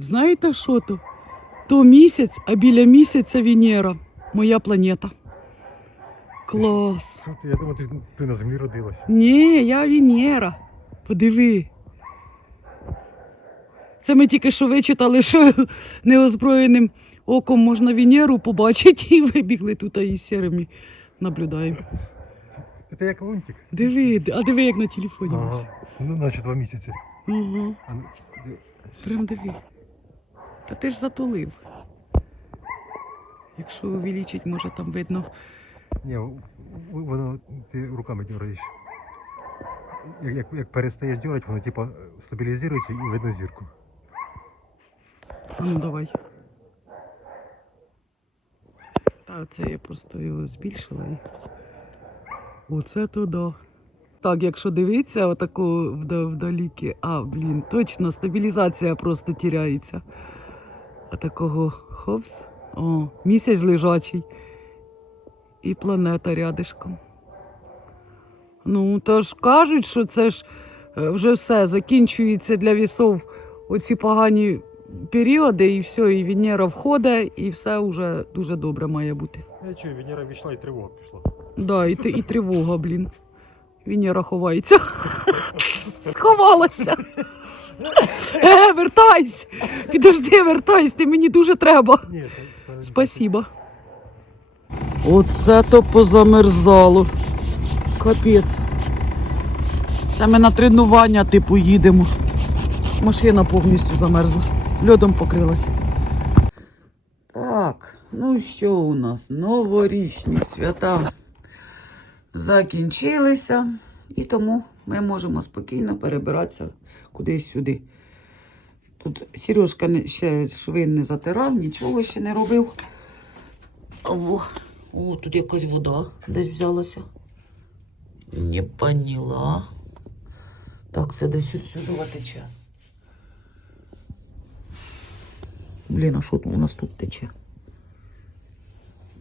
Знаєте що то? То місяць, а біля місяця Венера. Моя планета. Клас. Я думав, ти, ти на землі родилась. Ні, я Венера. Подиви. Це ми тільки що вичитали, що неозброєним оком можна Венеру побачити і вибігли тут із сірими. Наблюдаємо. Це як лунтик. Диви, а диви, як на телефоні. Ага. Ну, наче два місяці. Угу. А ну, Прям диви. Та ти ж затулив. Якщо увеличить, може там видно. Ні, воно ти руками дергаєш. Як, як, як перестаєш дергати, воно типа стабілізується і видно зірку. А ну давай. Та це я просто його збільшила. І... Оце то. Так, якщо дивитися отако вда- вдаліки, а, блін, точно, стабілізація просто тіряється. А такого хопс. О, місяць лежачий. І планета рядишком. Ну, то ж кажуть, що це ж е, вже все закінчується для вісов оці погані періоди, і все, і Венера входить, і все вже дуже добре має бути. Я чую, Венера війшла і тривога пішла. Да, і, і тривога, блін. Венера ховається. Сховалася. Е, вертайся. Підожди, вертайся, ти мені дуже треба. Ні. Спасибо. Оце то позамерзало. Капець. Це ми на тренування, типу, їдемо. Машина повністю замерзла. Льодом покрилася. Так, ну що у нас? Новорічні свята закінчилися. І тому ми можемо спокійно перебиратися кудись сюди. Тут Сережка ще шви не затирав, нічого ще не робив. О, о, тут якась вода десь взялася. Не поняла. Так, це десь сюди тече. Блін, а що у нас тут тече?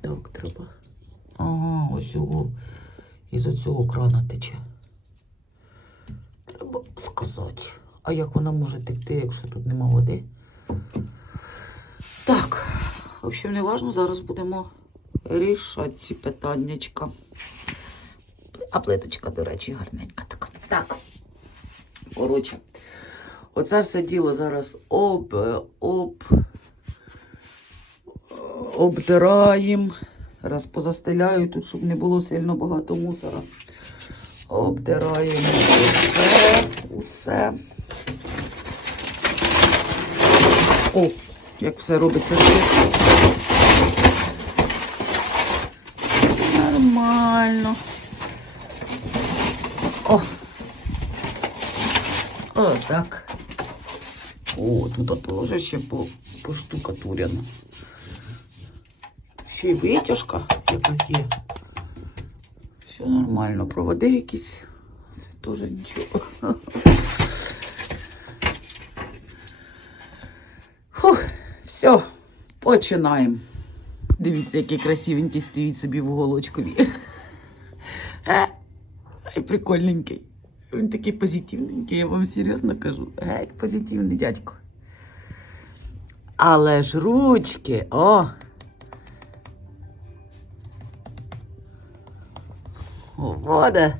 Так, треба. Ага, ось його. Із оцього крана тече. Треба сказати. А як вона може текти, якщо тут нема води? Так, в общем, не важно, зараз будемо рішати ці питаннячка. А плиточка, до речі, гарненька така. Так. Коротше, оце все діло зараз об, об, обдираємо. Зараз позастеляю тут, щоб не було сильно багато мусора. Обдираємо усе, усе. О, як все робиться швидко. Нормально. О. О, так. О, тут теж ще по, поштукатуряно. Ще й витяжка якась є. Все нормально. Проводи якісь. Це теж нічого. Фух, все, починаємо. Дивіться, який красивенький стоїть собі в уголочкові. Е, Ай, прикольненький. Він такий позитивненький, я вам серйозно кажу. Геть позитивний дядько. Але ж ручки, о! Вода.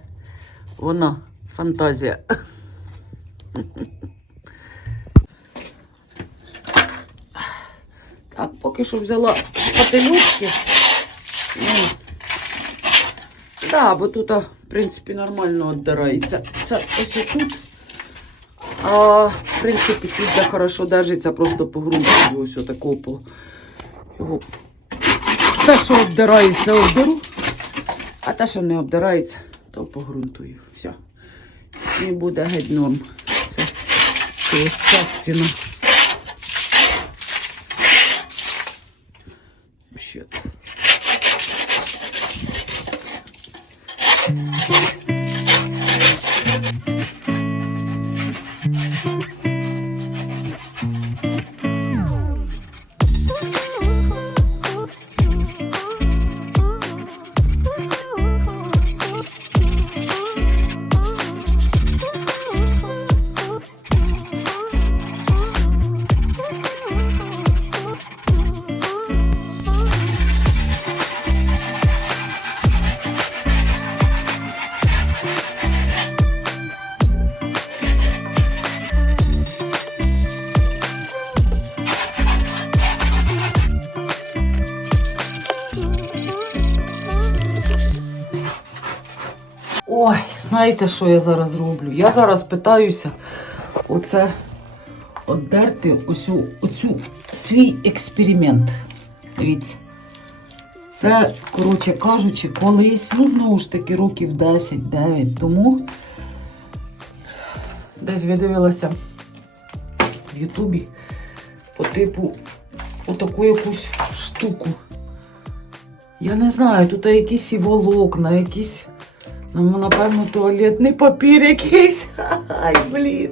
Воно, фантазія. Так, поки що взяла шпателюшки. Ну, да, бо тут, в принципі, нормально віддирається. Це ось тут. А, в принципі, тут де хорошо держиться, просто по ґрунту ось його. Те, що обдирається, обдеру. А те, що не обдирається, то погрунтую. Все. Не буде геть норм. Це ціна. Ще. Знаєте, що я зараз роблю? Я зараз питаюся оце оддерти оцю, оцю свій експеримент. Дивіться. Це, коротше кажучи, колись, ну знову ж таки, років 10-9 тому десь видивилася в Ютубі по типу отаку якусь штуку. Я не знаю, тут якісь і волокна, якісь, ну, напевно, туалетний папір якийсь. Ай, блін.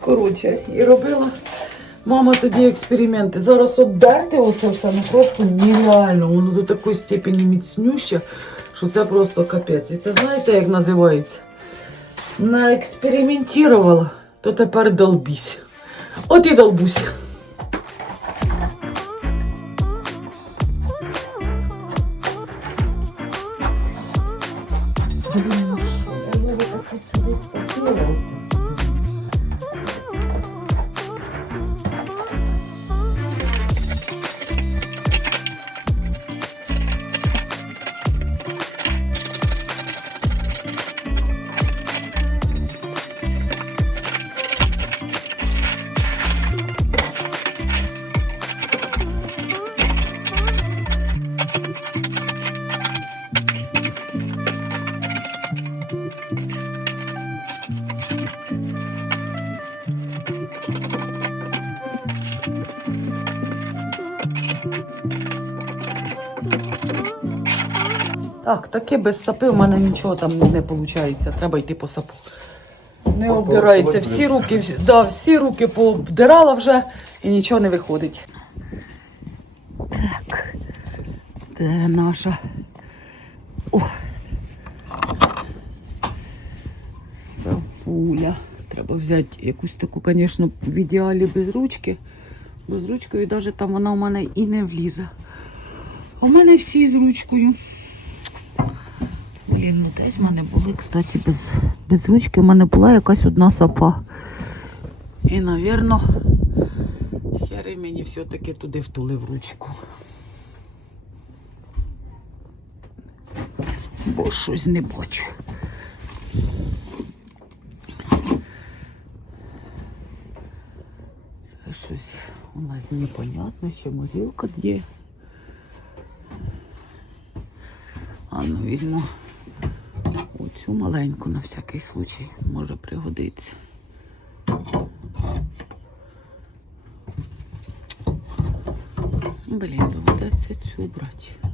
Коротше, і робила мама тоді експерименти. Зараз обдерти оце все ну просто нереально. Воно до такої степені міцнюще, що це просто капець. І це знаєте, як називається? Наекспериментувала, то тепер долбісь. От і долбуся. Його таки сюди Так, таке без сапи в мене нічого там не виходить. Треба йти по сапу. Не обдирається. Всі руки, да, всі руки пообдирала вже і нічого не виходить. Так. Де наша? О. Сапуля. Треба взяти якусь таку, звісно, в ідеалі без ручки. Без ручкою навіть там вона у мене і не влізе. А в мене всі з ручкою. Блін, ну десь в мене були, кстати, без, без ручки. У мене була якась одна сапа. І, напевно, сірий мені все-таки туди втулив ручку. Бо щось не бачу. Це щось у нас непонятно, ще морілка є. Ну візьму оцю маленьку на всякий случай. Може пригодиться. Блін, доведеться цю брати.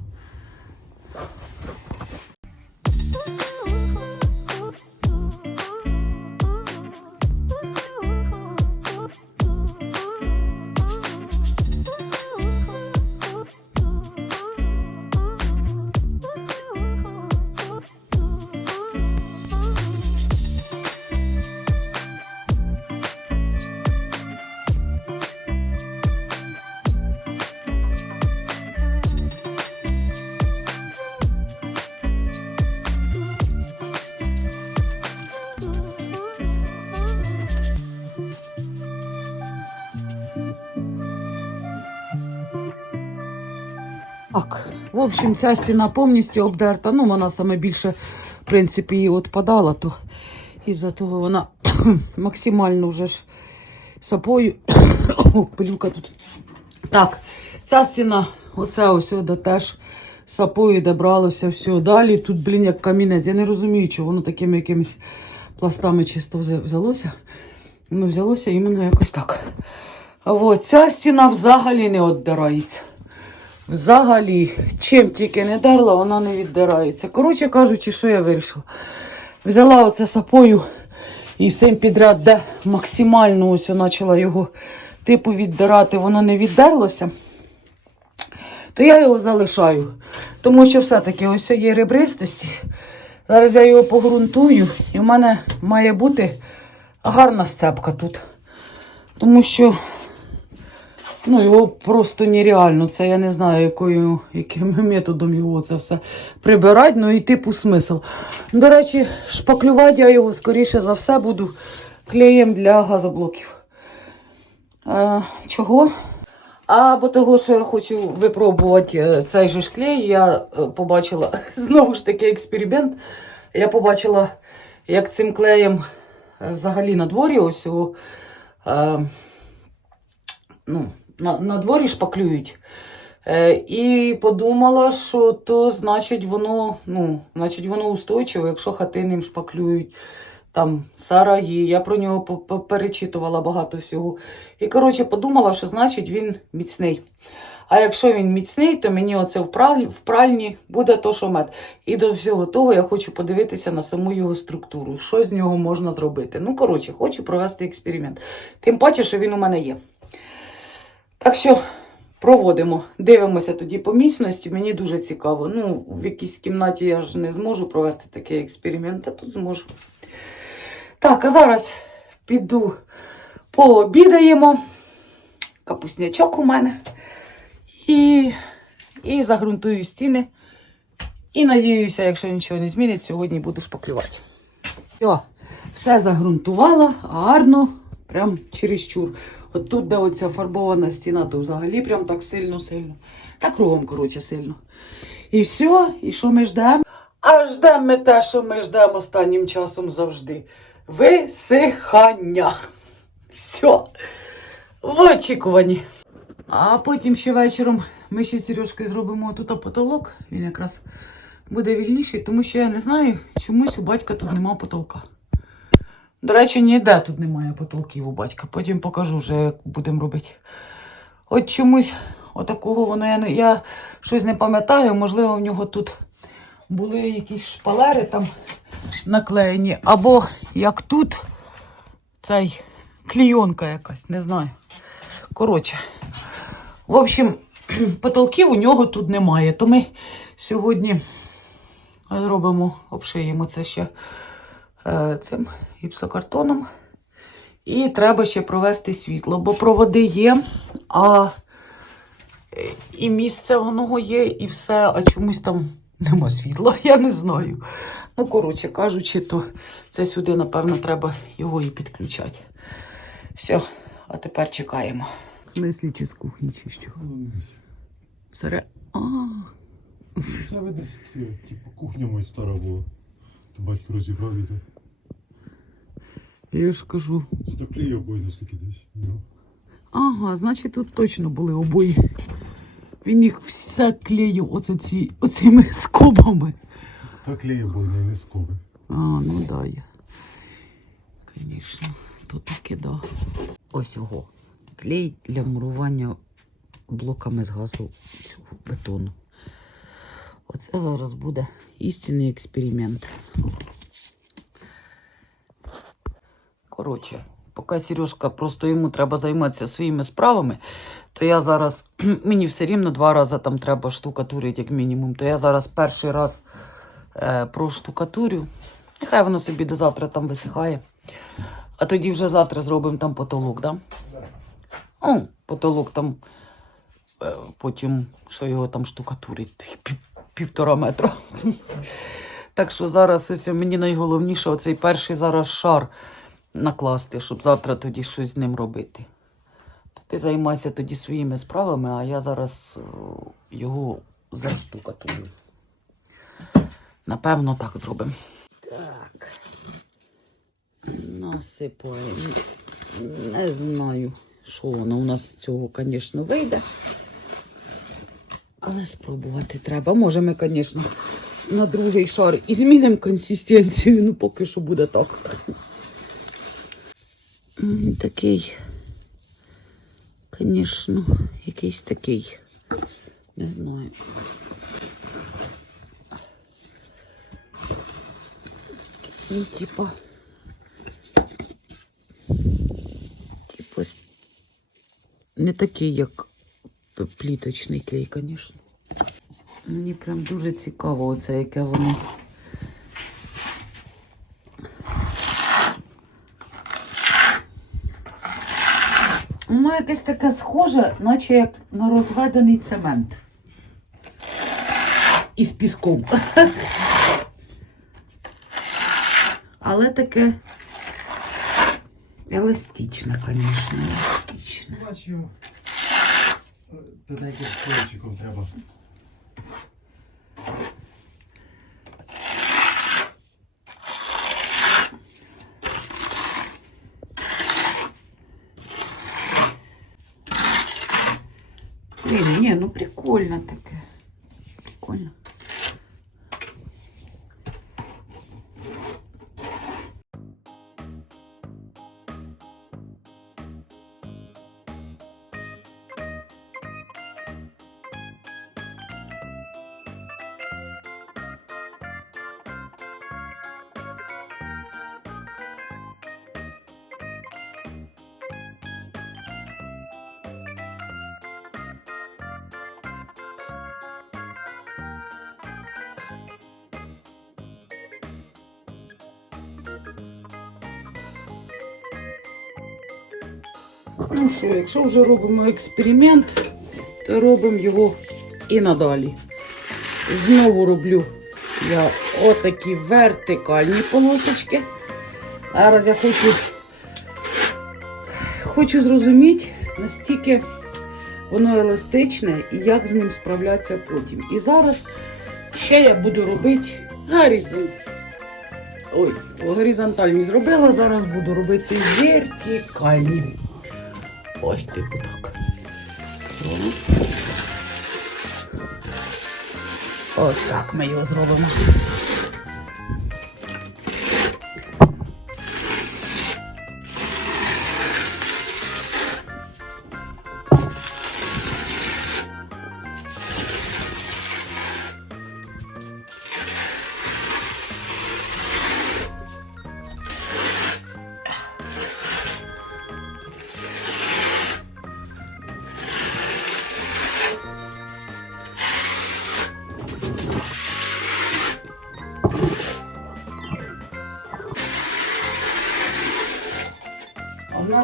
Общем, ця стіна повністю обдерта. Ну, вона саме більше, в принципі, її отпадала, то із-за того вона максимально вже ж сапою. О, пилюка тут. Так, ця стіна, оце ось сюди теж сапою добралося все. Далі тут, блін, як камінець. Я не розумію, чого воно такими якимись пластами чисто взялося. Воно взялося іменно якось так. От ця стіна взагалі не віддирається. Взагалі, чим тільки не дерла, вона не віддирається. Коротше кажучи, що я вирішила. Взяла оце сапою і всім підряд, де максимально ось почала його типу віддирати, воно не віддерлося. То я його залишаю. Тому що все-таки ось є ребристості. Зараз я його погрунтую, і в мене має бути гарна сцепка тут. Тому що Ну, його просто нереально. Це я не знаю, якою, яким методом його це все прибирати, ну і типу смисл. До речі, шпаклювати я його, скоріше за все, буду клеєм для газоблоків. А, чого? А бо того, що я хочу випробувати е, цей же ж клей, я е, побачила знову ж таки експеримент. Я побачила як цим клеєм е, взагалі на дворі ось його, ну, на, дворі шпаклюють. Е, і подумала, що то значить воно, ну, значить воно устойчиве, якщо хатиним шпаклюють. Там сараї, я про нього перечитувала багато всього. І, коротше, подумала, що значить він міцний. А якщо він міцний, то мені оце в, праль, в пральні буде то, що мед. І до всього того я хочу подивитися на саму його структуру, що з нього можна зробити. Ну, коротше, хочу провести експеримент. Тим паче, що він у мене є. Так що проводимо, дивимося тоді по міцності. Мені дуже цікаво. Ну, в якійсь кімнаті я ж не зможу провести такий експеримент, а тут зможу. Так, а зараз піду пообідаємо. Капуснячок у мене. І, і загрунтую стіни. І надіюся, якщо нічого не змінить, сьогодні буду шпаклювати. Все, все загрунтувала, гарно, прям чересчур. От тут, де оця фарбована стіна, то взагалі прям так сильно-сильно. Та кругом, коротше, сильно. І все, і що ми ждемо? А ждемо ми те, що ми ждемо останнім часом завжди. Висихання. Все. В очікуванні. А потім ще вечором ми ще з Сережкою зробимо тут потолок. Він якраз буде вільніший, тому що я не знаю, чомусь у батька тут нема потолка. До речі, ніде тут немає потолків у батька. Потім покажу вже, як будемо робити. От чомусь отакого воно я, не- я щось не пам'ятаю. Можливо, в нього тут були якісь шпалери там наклеєні. Або як тут цей клійонка якась, не знаю. Коротше. В общем, потолків у нього тут немає. То ми сьогодні зробимо, обшиємо це ще е, цим гіпсокартоном. І треба ще провести світло, бо проводи є, а і місце воно є, і все, а чомусь там нема світла, я не знаю. Ну, коротше кажучи, то це сюди, напевно, треба його і підключати. Все, а тепер чекаємо. В смислі, чи з кухні, чи що? Сере. А, Це видно, це, типу, кухня моя стара була. То батько розібрав і то. Я ж кажу. Стоклеє обоє наскільки десь. Ну. Ага, значить тут точно були обої. Він їх все клеїв оце ці, оцими скобами. Та клеє обоє, не, не скоби. А, ну да, я. Звісно, то таки да. Ось його. Клей для мурування блоками з газу цього бетону. Оце зараз буде істинний експеримент. Коротше, поки Сережка просто йому треба займатися своїми справами, то я зараз, мені все рівно два рази там треба штукатурити, як мінімум. То я зараз перший раз е, проштукатурю. Нехай воно собі до завтра там висихає. А тоді вже завтра зробимо там потолок, да? О, потолок там. е, Потім, що його там штукатурить, пів, півтора метра. Так що зараз ось мені найголовніше оцей перший зараз шар накласти, щоб завтра тоді щось з ним робити. Ти займайся тоді своїми справами, а я зараз е, його заштукатурю. Напевно, так зробимо. Так. Насипаємо. Не знаю, що воно у нас з цього, звісно, вийде. Але спробувати треба. Може, ми, звісно, на другий шар і змінимо консистенцію, ну поки що буде так. Такий, звісно, якийсь такий. Не знаю. Якийсь, ну, типа. С- Не такий, як пліточний клей, звісно. Мені прям дуже цікаво, оце яке воно. Воно якесь таке схоже, наче як на розведений цемент. Із піском. Але таке еластичне, звісно, еластичне. Бачу. Тоненьким стойчиком треба. Блін, ні, ну прикольно таке. Ну що, якщо вже робимо експеримент, то робимо його і надалі. Знову роблю я отакі вертикальні полосочки. Зараз я хочу, хочу зрозуміти, настільки воно еластичне і як з ним справлятися потім. І зараз ще я буду робити горизонт. Ой, горизонтальні зробила, зараз буду робити вертикальні. Ось типу так. Ось так ми його зробимо.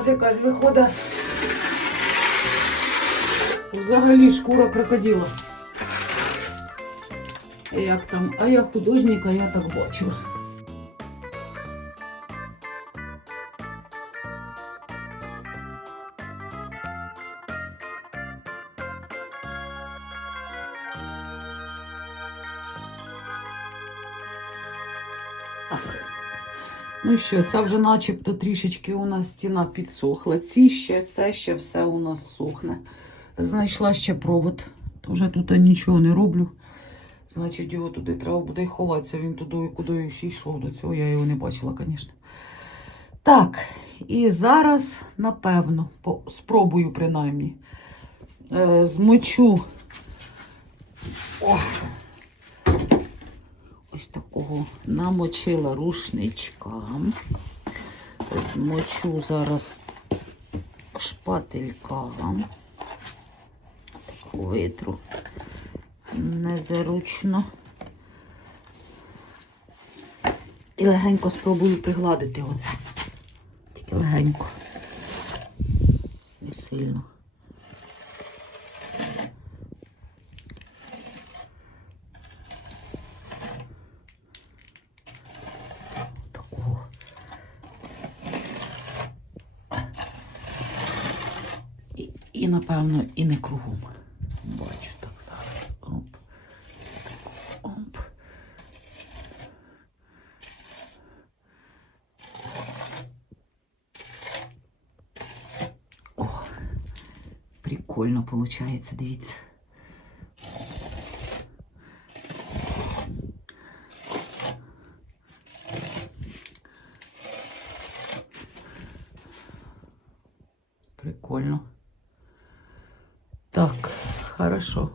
Нас якась виходить взагалі шкура крокодила. Як там? А я художник, а я так бачила. Так. Ну що, це вже начебто трішечки у нас стіна підсохла. Ці ще, це ще все у нас сохне. Знайшла ще провод. Вже тут нічого не роблю. Значить, його туди треба буде ховатися. Він туди, куди всі йшов до цього. Я його не бачила, звісно. Так, і зараз, напевно, спробую принаймні. Е, змочу. О, ось такого намочила рушничкам. Змочу зараз шпателькам. Так витру незаручно. І легенько спробую пригладити оце. Тільки легенько. Не сильно. Такого. І, і, напевно, і не кругом. Бачу так зараз. Оп. Оп. О, прикольно виходить, дивіться. Прикольно. Так, хорошо.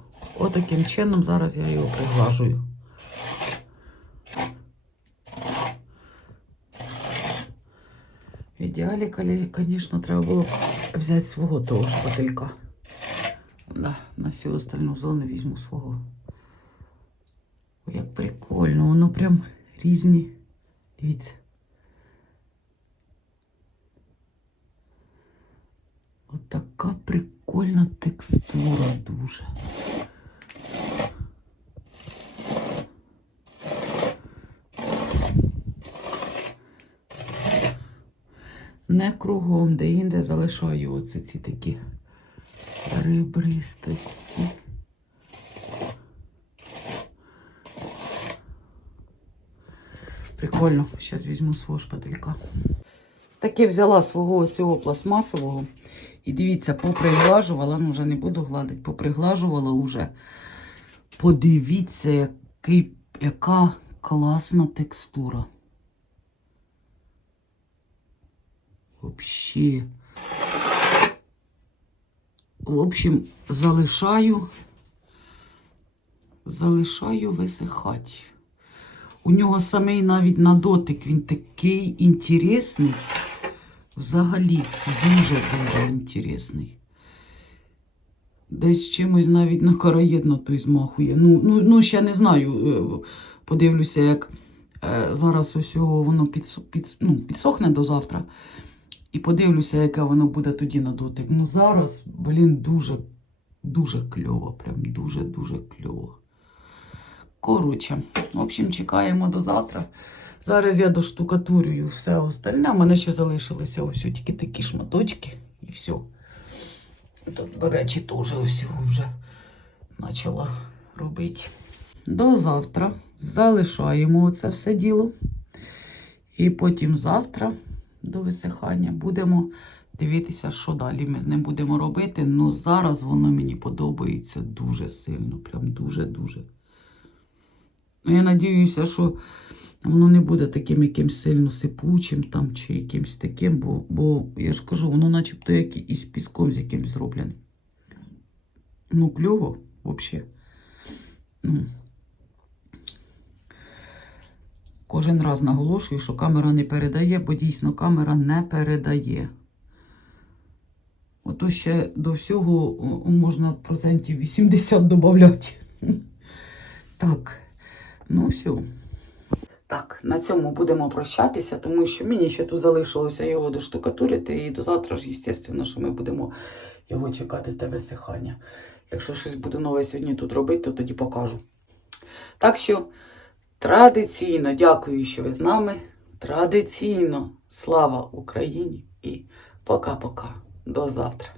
Отаким чином зараз я його приглажую. В ідеалі, звісно, треба було взяти свого того шпателька. Да, на всю остальну зону візьму свого. Як прикольно, воно прям різні. Дивіться. Отака прикольна текстура дуже. Не кругом, де інде залишаю оце ці такі ребристості. Прикольно, зараз візьму свого шпателька. Таки взяла свого цього пластмасового. І дивіться, поприглажувала, ну вже не буду гладити, поприглажувала уже. Подивіться, який, яка класна текстура. Вообще. В общем, залишаю, залишаю висихати. У нього самий навіть на дотик він такий інтересний. Взагалі дуже-дуже інтересний. Десь чимось навіть на караєдно той змахує. Ну, ну, ну ще не знаю. е, Подивлюся, як е, зараз усього воно ну, підсохне до завтра. І подивлюся, яке воно буде тоді на дотик. Ну зараз, блін, дуже, дуже кльово. Прям дуже-дуже кльово. Коротше, в общем, чекаємо до завтра. Зараз я доштукатурюю все остальне. У мене ще залишилися ось тільки такі шматочки і все. Тут, до речі, теж ось вже почала робити. До завтра залишаємо це все діло. І потім завтра до висихання будемо дивитися, що далі ми з ним будемо робити. Ну зараз воно мені подобається дуже сильно, прям дуже-дуже. Ну, я надіюся, що воно не буде таким якимсь сильно сипучим там, чи якимсь таким, бо, бо я ж кажу, воно начебто як із піском з якимсь зроблене. Ну, кльово, взагалі. Ну. Кожен раз наголошую, що камера не передає, бо дійсно камера не передає. Ото ще до всього можна процентів 80 додати. Так, ну все. Так, на цьому будемо прощатися, тому що мені ще тут залишилося його доштукатурити, і до завтра ж, звісно, що ми будемо його чекати те висихання. Якщо щось буду нове сьогодні тут робити, то тоді покажу. Так що традиційно дякую, що ви з нами. Традиційно слава Україні і пока-пока. До завтра.